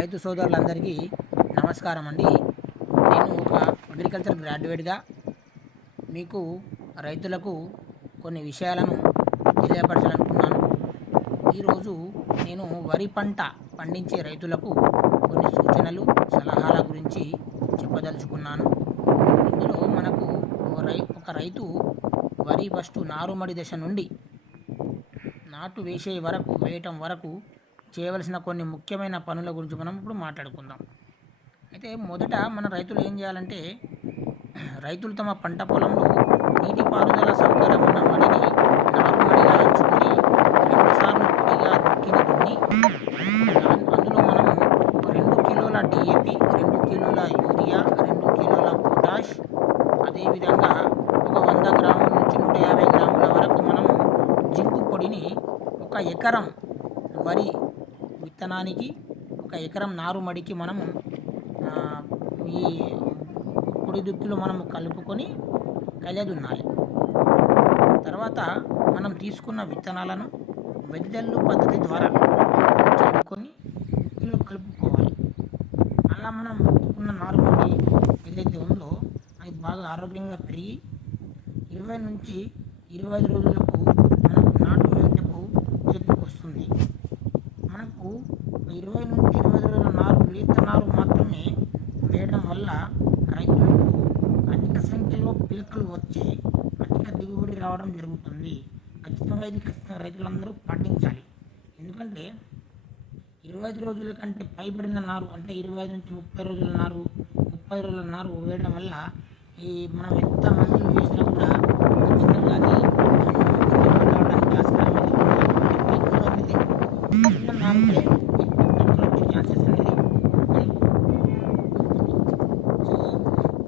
రైతు సోదరులందరికీ నమస్కారం అండి. నేను ఒక అగ్రికల్చర్ గ్రాడ్యుయేట్గా మీకు రైతులకు కొన్ని విషయాలను తెలియపరచాలనుకున్నాను. ఈరోజు నేను వరి పంట పండించే రైతులకు కొన్ని సూచనలు సలహాల గురించి చెప్పదలుచుకున్నాను. ఇందులో మనకు ఒక రైతు వరి ఫస్ట్ నారుమడి దశ నుండి నాటు వేయటం వరకు చేయవలసిన కొన్ని ముఖ్యమైన పనుల గురించి మనం ఇప్పుడు మాట్లాడుకుందాం. అయితే మొదట మన రైతులు ఏం చేయాలంటే, రైతులు తమ పంట పొలంలో నీటిపారుదల సౌకర్యం ఉన్న మడిని నారుమడిగా ఎంచుకొని 2 సార్లు పొడిగా దుక్కిని అందులో మనము 2 కిలోల డిఏపి, 2 కిలోల యూరియా, 2 కిలోల పొటాష్, అదేవిధంగా ఒక 100 గ్రాముల నుంచి 150 గ్రాముల వరకు మనము జింకు పొడిని ఒక ఎకరం వరి విత్తనానికి, ఒక ఎకరం నారుమడికి మనము ఈ పొడి దుక్కులు మనము కలుపుకొని కలియదున్నాలి. తర్వాత మనం తీసుకున్న విత్తనాలను వెదజల్లు పద్ధతి ద్వారా చల్లుకొని దుక్కులు కలుపుకోవాలి. అలా మనం విత్తుకున్న నారుమడి ఏదైతే ఉందో అది బాగా ఆరోగ్యంగా పెరిగి 20 నుంచి 25 రోజులకు మనకు నాటు వేటకు చేతికి వస్తుంది. మనకు 20 నుంచి 25 రోజుల నారు లేత నారు మాత్రమే వేయడం వల్ల రైతులకు అధిక సంఖ్యలో పిలకలు వచ్చి అధిక దిగుబడి రావడం జరుగుతుంది. ఖచ్చితంగా రైతులందరూ పాటించాలి. ఎందుకంటే 25 రోజుల కంటే పైబడిన నారు, అంటే 25 నుంచి 30 రోజుల నారు, 30 రోజుల నారు వేయడం వల్ల మనం ఎంత మందులు వేసినా కూడా ఖచ్చితంగా అది రావడానికి ఆస్కారం అనేది నారుకే ఛాన్సెస్ అనేది సో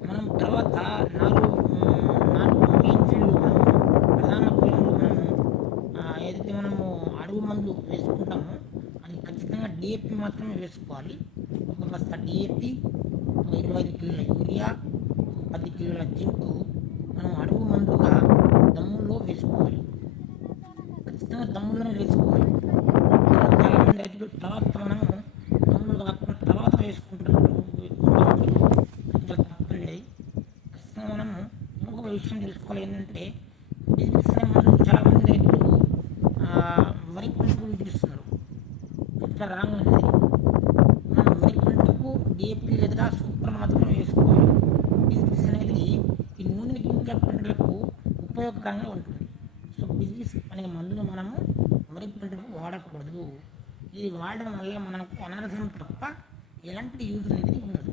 మనం తర్వాత నాటు మెయిన్ ఫీల్డ్ ప్రధాన పొలంలో ఏదైతే మనము అడుగు మందు వేసుకుంటామో అది ఖచ్చితంగా డిఏపి మాత్రమే వేసుకోవాలి. ఒక బస్తా డిఏపి, 25 కిలోల యూరియా, 10 కిలోల జింకు మనం అడుగు మందుగా దమ్ములో వేసుకోవాలి. ఖచ్చితంగా దమ్ములోనే వేసుకోవాలి. చాలామంది రైతులు తర్వాత మనము దమ్ములు కాకుండా తర్వాత వేసుకుంటారు. తప్పండి. ఖచ్చితంగా మనము ఇంకొక విషయం తెలుసుకోవాలి. ఏంటంటే బిజినెస్ అనే మనం చాలామంది రైతులు వరి పంటకు చేస్తున్నారు. ఇట్లా రాంగ్ అనేది. మనం వరి పంటకు డిఏపి లేదా సూపర్ మాత్రమే వేసుకోవాలి. బిజినెస్ అనేది ఈ నూనె గింజల పంటలకు ఉపయోగకరంగా ఉంటుంది. సో బిజినెస్ అనే మందును మనము వరి పంటకు వాడకూడదు. ఇది వాడడం వల్ల మనకు అనర్థం తప్ప ఎలాంటి యూజ్ అనేది ఉండదు.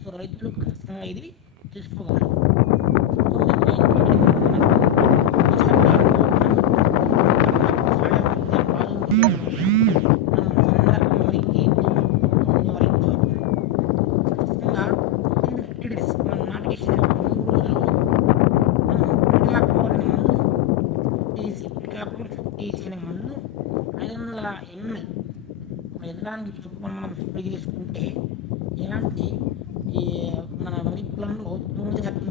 సో రైతులు ఖచ్చితంగా ఇది తెలుసుకోగలరు. మందు 500 ml ఎకరానికి చొప్పున మనం స్ప్రే చేసుకుంటే ఎలాంటి మన వరి పొలంలో 9 శాతం